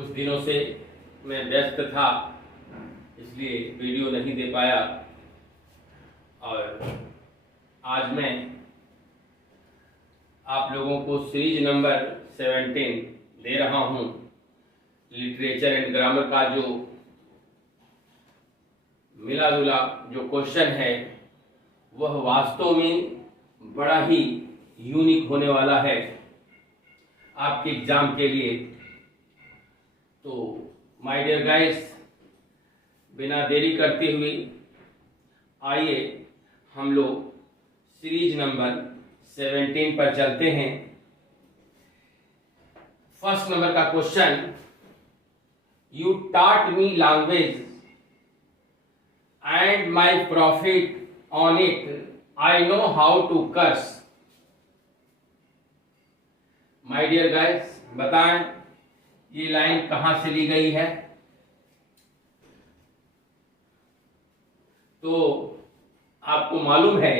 कुछ दिनों से मैं व्यस्त था, इसलिए वीडियो नहीं दे पाया। और आज मैं आप लोगों को सीरीज नंबर 17 दे रहा हूँ। लिटरेचर एंड ग्रामर का जो मिला जुला जो क्वेश्चन है वह वास्तव में बड़ा ही यूनिक होने वाला है आपके एग्जाम के लिए। तो माय डियर गाइस, बिना देरी करते हुए आइए हम लोग सीरीज नंबर 17 पर चलते हैं। फर्स्ट नंबर का question, you taught me language and my profit on it, I know how to curse। My dear guys, बताएं ये लाइन कहां से ली गई है। तो आपको मालूम है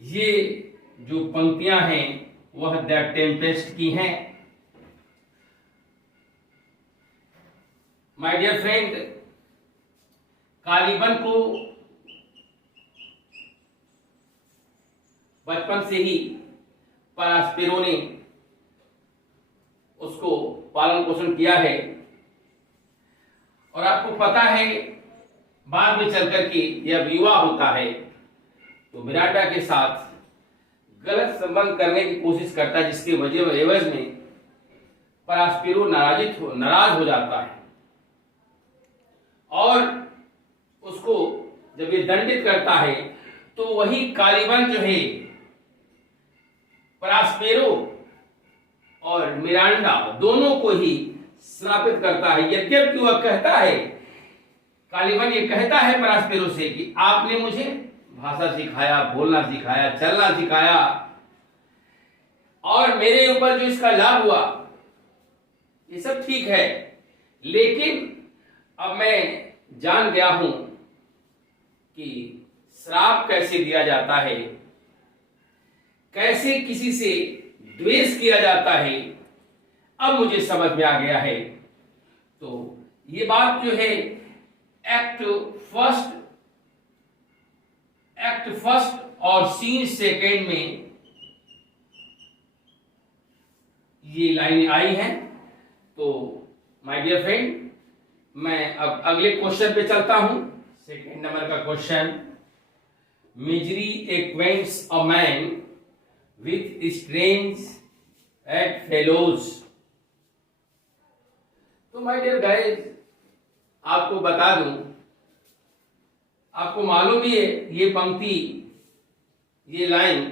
ये जो पंक्तियां हैं वह द टेम्पेस्ट की हैं। माय डियर फ्रेंड, कालीबन को बचपन से ही परास्पेरो ने उसको पालन पोषण किया है। और आपको पता है बाद में चलकर के जब युवा होता है तो मिरांडा के साथ गलत संबंध करने की कोशिश करता है, जिसके वजह एवज में परास्पेरो नाराज हो जाता है और उसको जब ये दंडित करता है तो वही कालीबन जो है परास्पेरो और मिरांडा दोनों को ही श्रापित करता है। यद्यपि वह कहता है, कालीबन ये कहता है परास्पेरो से कि आपने मुझे भाषा सिखाया, बोलना सिखाया, चलना सिखाया और मेरे ऊपर जो इसका लाभ हुआ ये सब ठीक है, लेकिन अब मैं जान गया हूं कि श्राप कैसे दिया जाता है, कैसे किसी से द्वेष किया जाता है, अब मुझे समझ में आ गया है। तो ये बात जो है एक्ट फर्स्ट और सीन सेकेंड में ये लाइन आई है। तो माय डियर फ्रेंड, मैं अब अगले क्वेश्चन पे चलता हूं। सेकेंड नंबर का question, misery acquaints a man with strange at fellows. तो माय डियर गाइस, आपको बता दूं, आपको मालूम ही है ये पंक्ति, ये लाइन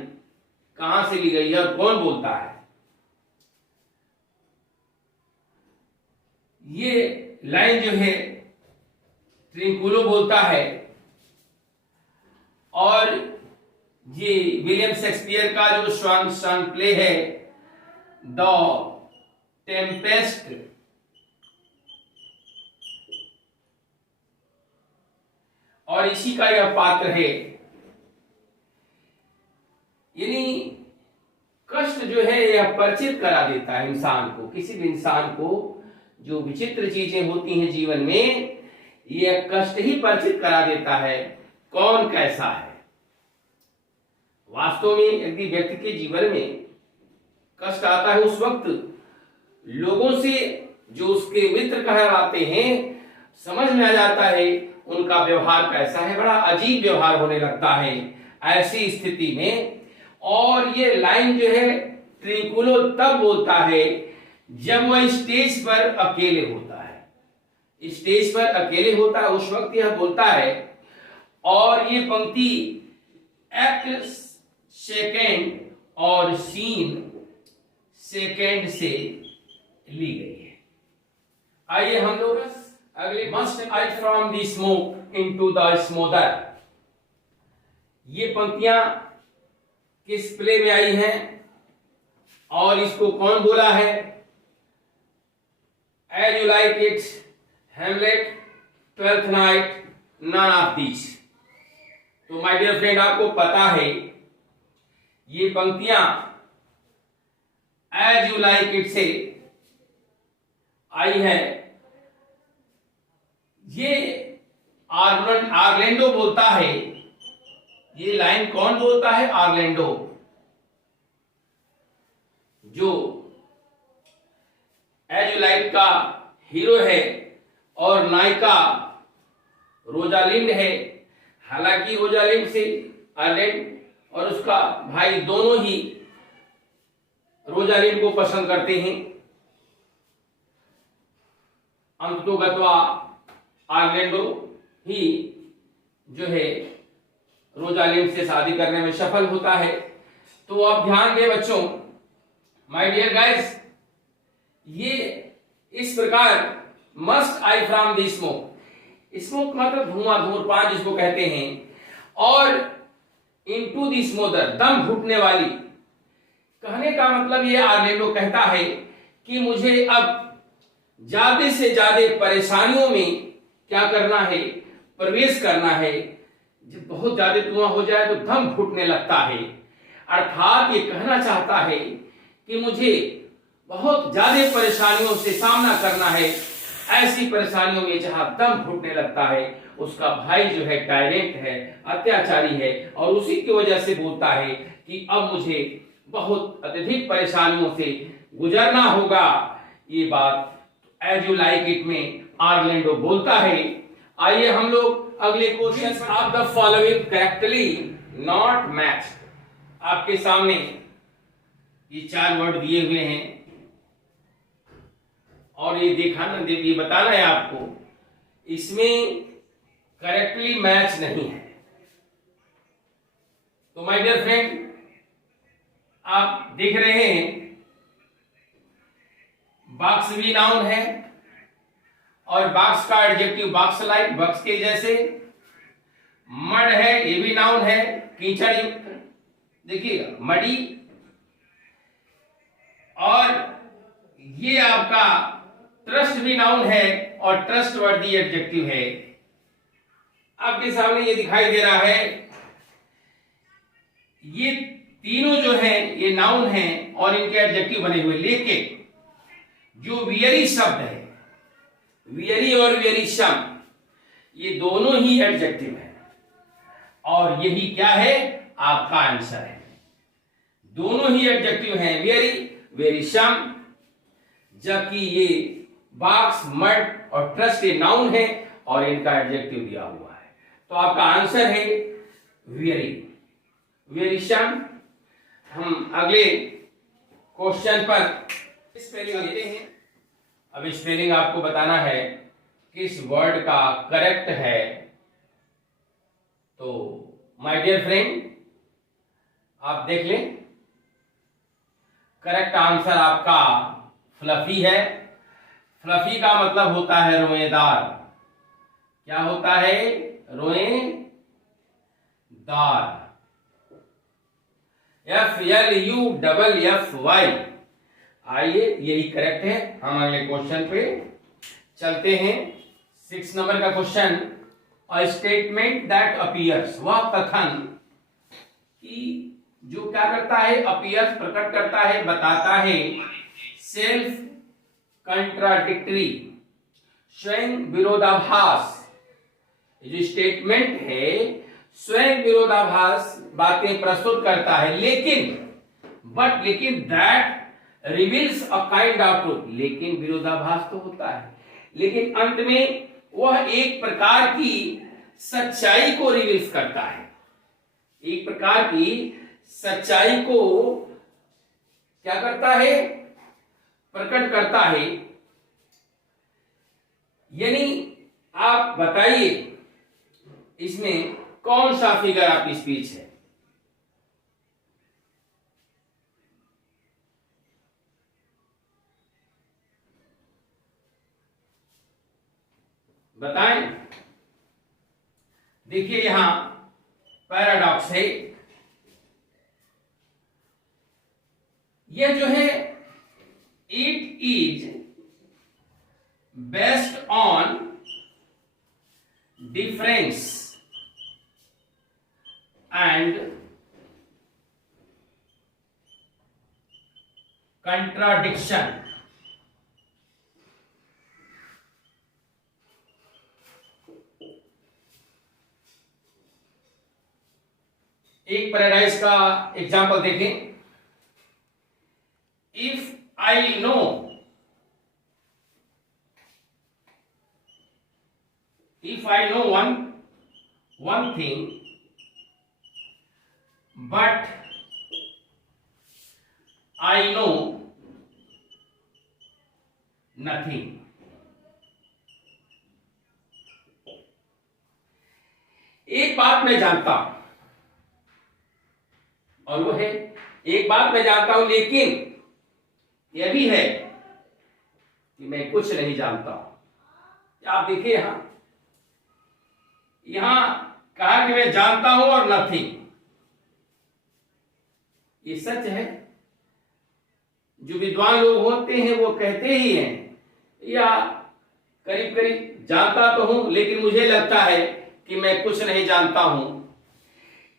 कहां से ली गई है और कौन बोलता है। ये लाइन जो है ट्रिंकुलो बोलता है और ये विलियम शेक्सपियर का जो स्वान प्ले है द टेम्पेस्ट, और इसी का यह पात्र है। यानी कष्ट जो है यह परिचित करा देता है इंसान को, किसी भी इंसान को जो विचित्र चीजें होती हैं जीवन में, यह कष्ट ही परिचित करा देता है कौन कैसा है। वास्तव में यदि व्यक्ति के जीवन में कष्ट आता है उस वक्त लोगों से जो उसके मित्र कहलाते हैं समझ में आ जाता है उनका व्यवहार कैसा है, बड़ा अजीब व्यवहार होने लगता है ऐसी स्थिति में। और ये लाइन जो है ट्रिंकुलो तब बोलता है जब वह स्टेज पर अकेले होता है। स्टेज पर अकेले होता है उस वक्त यह बोलता है। और ये पंक्ति एक्ट सेकेंड और सीन सेकेंड से ली गई है। आइए हम लोग अगले, must I from the smoke into the smother. ये पंक्तियां किस प्ले में आई हैं और इसको कौन बोला है। As You Like It, Hamlet, Twelfth Night, none of this. तो माय डियर फ्रेंड, आपको पता है ये पंक्तियां एज यू लाइक इट से आई है, ये आर्लेंडो बोलता है। ये लाइन कौन बोलता है? आर्लेंडो, जो एज यू लाइक का हीरो है और नायिका रोजालिंड है। हालांकि रोजालिंड से आर्लेंड और उसका भाई दोनों ही रोजालिंड को पसंद करते हैं। अंततोगत्वा आर्लेंडो ही जो है रोजालिंड से शादी करने में सफल होता है। तो आप ध्यान दें बच्चों, माय डियर गाइस, ये इस प्रकार must I from the smoke, smoke मतलब धुआं, धूम्रपान जिसको कहते हैं, और इनटू द स्मोदर, दम घुटने वाली। कहने का मतलब ये आर्लेंडो कहता है कि मुझे अब ज्यादा से ज्यादा परेशानियों में क्या करना है? प्रवेश करना है। जब बहुत ज्यादा धुआं हो जाए तो दम घुटने लगता है। अर्थात ये कहना चाहता है कि मुझे बहुत ज्यादा परेशानियों से सामना करना है। ऐसी परेशानियों में जहां दम घुटने लगता है, उसका भाई जो है टायरेंट है, अत्याचारी है, और उसी की वजह से बोलता है कि अब मुझे बहुत अत्यधिक परेशानियों से गुजरना होगा। ये बात एज यू लाइक इट में आर्लेंडो बोलता है। आइए हम लोग अगले question, of the following correctly not match. आपके सामने ये 4 वर्ड दिए हुए हैं और ये दिखाना, ये बताना है आपको, इसमें करेक्टली मैच नहीं है। तो माय डियर फ्रेंड, आप देख रहे हैं बॉक्स भी नाउन है और बॉक्स का एडजेक्टिव बॉक्स लाइक, बॉक्स के जैसे। मड है, ये भी नाउन है, कीचड़ युक्त, देखिएगा मडी। और ये आपका ट्रस्ट भी नाउन है और ट्रस्ट वर्दी एडजेक्टिव है। आपके सामने ये दिखाई दे रहा है, ये तीनों जो है ये नाउन है और इनके एडजेक्टिव बने हुए। लेकिन जो वियरी शब्द है, वियरी और वियरीशम, ये दोनों ही एडजेक्टिव है और यही क्या है? आपका आंसर है। दोनों ही एडजेक्टिव हैं, वियरी, वियरीशम, जबकि ये बॉक्स, मड और ट्रस्ट ये नाउन है और इनका एडजेक्टिव दिया हुआ है। तो आपका आंसर है वियरी, वियरीशम। हम अगले क्वेश्चन पर स्पेलिंग लेते हैं। अब स्पेलिंग आपको बताना है किस वर्ड का करेक्ट है। तो माय डियर फ्रेंड, आप देख लें, करेक्ट आंसर आपका फ्लफी है। फ्लफी का मतलब होता है रोएदार। क्या होता है? रोएदार। FLUFFY। आइए, यही करेक्ट है। हम अगले क्वेश्चन पे चलते हैं। 6 नंबर का question, a statement that appears, वह कथन कि जो क्या करता है? अपीयर्स, प्रकट करता है, बताता है, सेल्फ कंट्राडिक्टरी, स्वयं विरोधाभास। जो स्टेटमेंट है स्वयं विरोधाभास बातें प्रस्तुत करता है, लेकिन that reveals a kind of truth. लेकिन विरोधाभास तो होता है, लेकिन अंत में वह एक प्रकार की सच्चाई को रिवील्स करता है, एक प्रकार की सच्चाई को क्या करता है? प्रकट करता है। यानी आप बताइए इसमें कौन सा फिगर ऑफ स्पीच है? बताएं। देखिए यहां पैराडॉक्स है। यह जो है, it is based on difference and contradiction. एक पैराडाइज का एग्जांपल देखें। If I know one thing but I know nothing। एक बात मैं जानता हूं, और वो है एक बात मैं जानता हूं, लेकिन यह भी है कि मैं कुछ नहीं जानता हूं। आप देखिए यहां कहा कि मैं जानता हूं और नथिंग। ये सच है। जो विद्वान लोग होते हैं वो कहते ही हैं, या करीब करीब जानता तो हूं लेकिन मुझे लगता है कि मैं कुछ नहीं जानता हूं।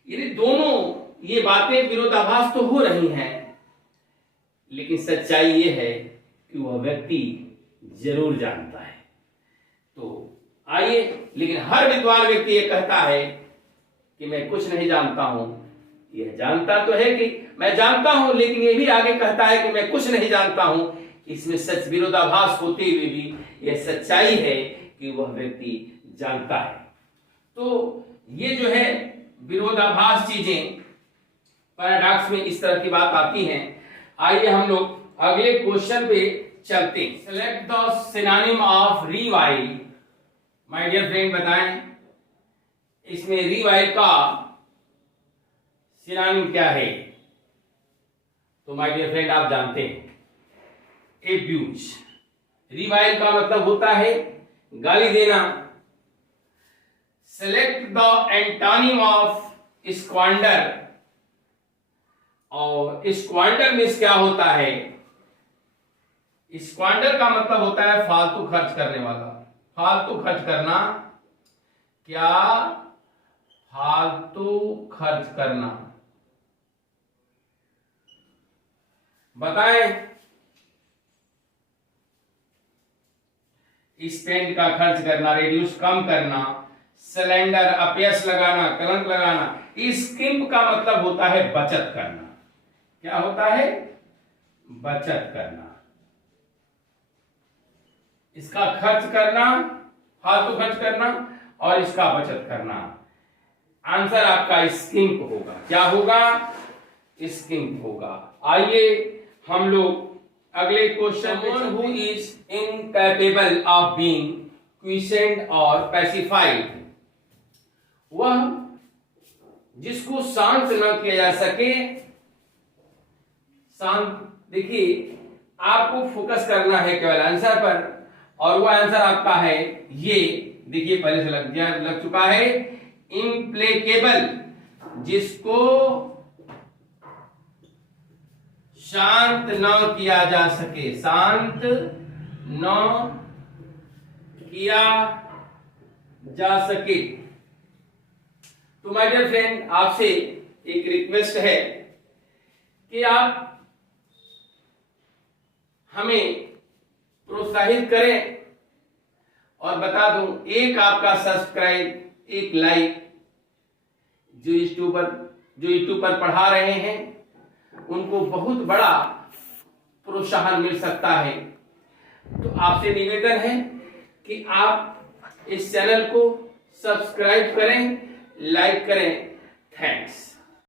ये दोनों ये बातें विरोधाभास तो हो रही हैं, लेकिन सच्चाई ये है कि वह व्यक्ति जरूर जानता है। तो आइए, लेकिन हर विद्वान व्यक्ति ये कहता है कि मैं कुछ नहीं जानता हूं। यह जानता तो है कि मैं जानता हूं, लेकिन ये भी आगे कहता है कि मैं कुछ नहीं जानता हूं। इसमें सच विरोधाभास होते हुए भी यह सच्चाई है कि वह व्यक्ति जानता है। तो ये जो है विरोधाभास चीजें, पैराडॉक्स में इस तरह की बात आती हैं। आइए हम लोग अगले क्वेश्चन पे चलते हैं। Select the synonym of revile. My dear friend, बताएं इसमें रीवाइल का सिनोनिम क्या है? तो माय डियर फ्रेंड, आप जानते हैं एब्यूज। रीवाइल का मतलब होता है गाली देना। Select the antonym of squander. और स्क्वांडर मीन्स क्या होता है? स्क्वांडर का मतलब होता है फालतू खर्च करने वाला। फालतू खर्च करना। क्या? फालतू खर्च करना। बताएं। स्पेंड का खर्च करना, रिड्यूस कम करना, सिलेंडर अपयश लगाना, कलंक लगाना। स्किम्प का मतलब होता है बचत करना। क्या होता है? बचत करना। इसका खर्च करना, फालतू खर्च करना, और इसका बचत करना। आंसर आपका स्किम्प होगा। क्या होगा? स्किम्प होगा। आइए हम लोग अगले क्वेश्चन में। Who is incapable of being quiescent और पैसिफाइड। वह जिसको शांत न किया जा सके। शांत, देखिए आपको फोकस करना है केवल आंसर पर, और वह आंसर आपका है ये। देखिए पहले से लग चुका है। इम्प्लेकेबल, जिसको शांत न किया जा सके। शांत न किया जा सके। तो माय डियर फ्रेंड, आपसे एक रिक्वेस्ट है कि आप हमें प्रोत्साहित करें, और बता दूं, एक आपका सब्सक्राइब, एक लाइक, जो यूट्यूब पर पढ़ा रहे हैं उनको बहुत बड़ा प्रोत्साहन मिल सकता है। तो आपसे निवेदन है कि आप इस चैनल को सब्सक्राइब करें, लाइक करें। थैंक्स।